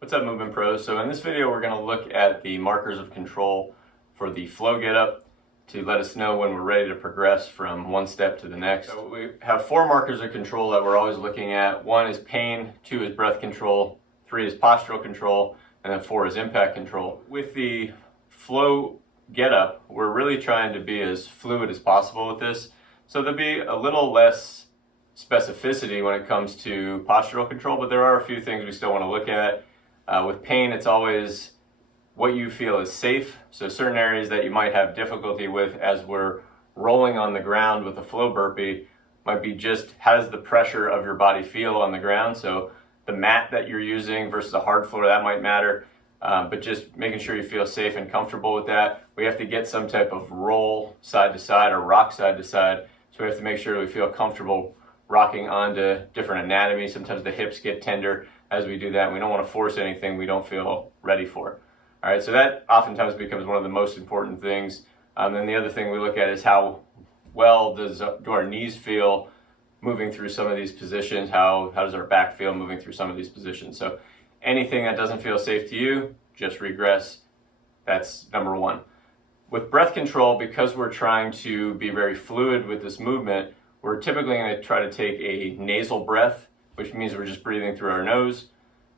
What's up, Movement Pros? So in this video we're going to look at the markers of control for the flow get up to let us know when we're ready to progress from one step to the next. So we have 4 markers of control that we're always looking at. 1 is pain, 2 is breath control, 3 is postural control, and then 4 is impact control. With the flow get up, we're really trying to be as fluid as possible with this. So there'll be a little less specificity when it comes to postural control, but there are a few things we still want to look at. With pain, it's always what you feel is safe. So certain areas that you might have difficulty with as we're rolling on the ground with a flow burpee might be just how does the pressure of your body feel on the ground. So the mat that you're using versus a hard floor, that might matter. But just making sure you feel safe and comfortable with that. We have to get some type of roll side to side or rock side to side. So we have to make sure we feel comfortable rocking onto different anatomy. Sometimes the hips get tender as we do that. We don't want to force anything we don't feel ready for. All right, so that oftentimes becomes one of the most important things. And the other thing we look at is how well do our knees feel moving through some of these positions? How does our back feel moving through some of these positions? So anything that doesn't feel safe to you, just regress. That's number 1. With breath control, because we're trying to be very fluid with this movement, we're typically going to try to take a nasal breath, which means we're just breathing through our nose.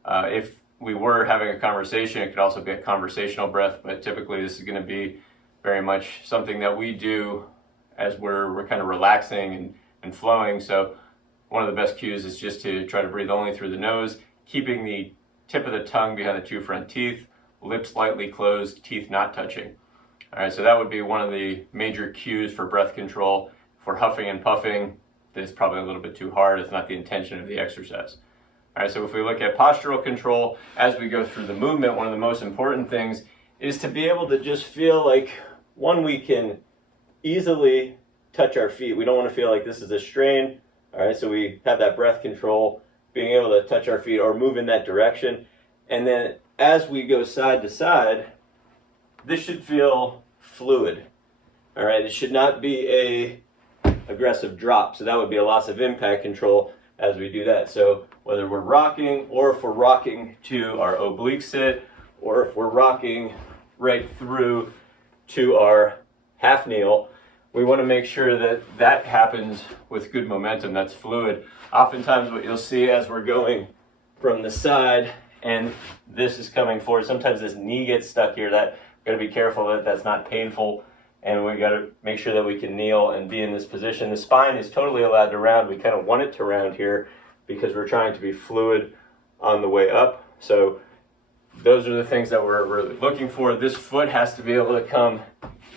If we were having a conversation, it could also be a conversational breath, but typically this is going to be very much something that we do as we're kind of relaxing and flowing. So one of the best cues is just to try to breathe only through the nose, keeping the tip of the tongue behind the 2 front teeth, lips lightly closed, teeth not touching. All right, so that would be one of the major cues for breath control. If we're huffing and puffing, it's probably a little bit too hard. It's not the intention of the exercise. All right, so if we look at postural control as we go through the movement, one of the most important things is to be able to just feel like, one, we can easily touch our feet. We don't want to feel like this is a strain. All right, so we have that breath control, being able to touch our feet or move in that direction. And then as we go side to side, this should feel fluid. All right, it should not be a aggressive drop. So that would be a loss of impact control as we do that. So whether we're rocking or if we're rocking to our oblique sit or if we're rocking right through to our half kneel, we want to make sure that that happens with good momentum, that's fluid. Oftentimes what you'll see as we're going from the side and this is coming forward, sometimes this knee gets stuck here. That got to be careful that that's not painful. And we got to make sure that we can kneel and be in this position. The spine is totally allowed to round. We kind of want it to round here because we're trying to be fluid on the way up. So those are the things that we're really looking for. This foot has to be able to come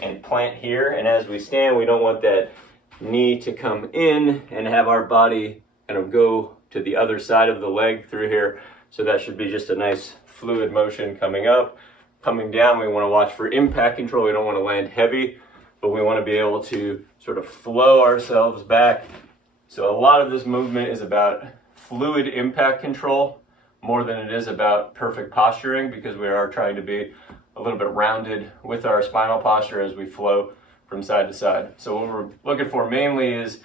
and plant here. And as we stand, we don't want that knee to come in and have our body kind of go to the other side of the leg through here. So that should be just a nice fluid motion coming up. Coming down, we want to watch for impact control. We don't want to land heavy, but we want to be able to sort of flow ourselves back. So a lot of this movement is about fluid impact control more than it is about perfect posturing, because we are trying to be a little bit rounded with our spinal posture as we flow from side to side. So what we're looking for mainly is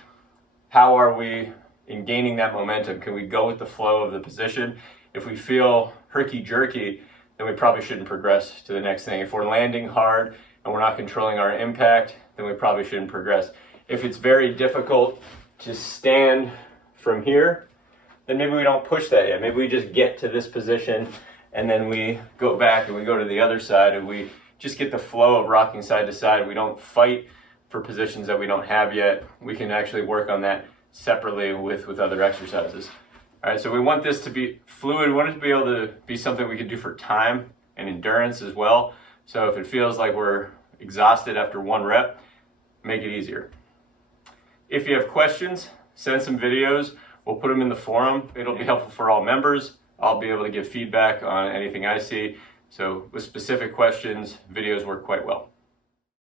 how are we in gaining that momentum? Can we go with the flow of the position? If we feel herky-jerky, then we probably shouldn't progress to the next thing. If we're landing hard and we're not controlling our impact, then we probably shouldn't progress. If it's very difficult to stand from here, then maybe we don't push that yet. Maybe we just get to this position and then we go back and we go to the other side and we just get the flow of rocking side to side. We don't fight for positions that we don't have yet. We can actually work on that separately with other exercises. All right, so we want this to be fluid. We want it to be able to be something we can do for time and endurance as well. So if it feels like we're exhausted after 1 rep, make it easier. If you have questions, send some videos. We'll put them in the forum. It'll be helpful for all members. I'll be able to give feedback on anything I see. So with specific questions, videos work quite well.